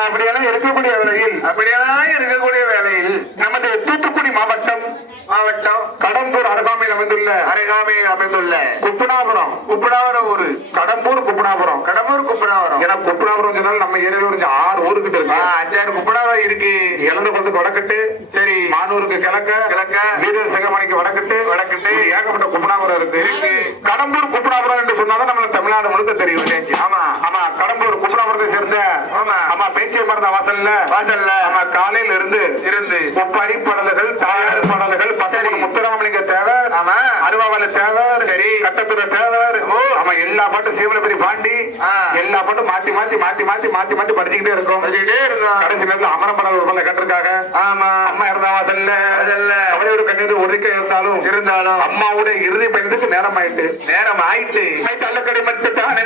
அப்படியெல்லாம் இருக்கக்கூடிய வேளையில் நமது தூத்துக்குடி மாவட்டம் கடம்பூர் அருகாமையில் அமைந்துள்ள குப்பனாபுரம் ஊரு கடம்பூர் குப்பனாபுரம் ஏன்னா குப்பனாபுரம் சொன்னாலும் நம்ம ஏரியாவில் ஒரு 6 ஊருக்கு இருக்கு 5-6 குப்பனாபுரம் இருக்கு. இழந்து கொண்டு வடக்கட்டு சரி மானூருக்கு கிழக்க வீரர் செங்கமணிக்கு வடக்கட்டு ஏகப்பட்ட குப்பனாபுரம் இருக்கு. கடம்பூர் குப்பனாபுரம் என்று சொன்னாலும் நம்ம தமிழ்நாடு முழுக்க தெரியும். ஆமா கடம்பூர் குப்பனாபுரத்தை சேர்ந்த ஆமா பேச்சிய மருந்த வாசல்ல ஆமா காலையில இருந்து முப்பரி பாடல்கள் தாயார் பாடல்கள் பசங்க முத்துராமலிங்க தேவர் அருவாவல தேவர் சரி கட்டத்துறை தேவர் ஆமா எல்லா பாட்டும் சீவனபுரி பாண்டி எல்லா பாட்டும் மாத்தி படிச்சுக்கிட்டே இருக்கும். கடைசி நேரத்தில் அமரப்பட ஒரு பல கட்டிருக்காங்க. ஆமா அம்மா இருந்தா வாசல்ல அவரோட கண்ணீர் ஒதுக்க இருந்தாலும் அம்மாவோட இறுதி பயணத்துக்கு நேரம் ஆயிட்டு அல்லக்கடி மட்டும் தான்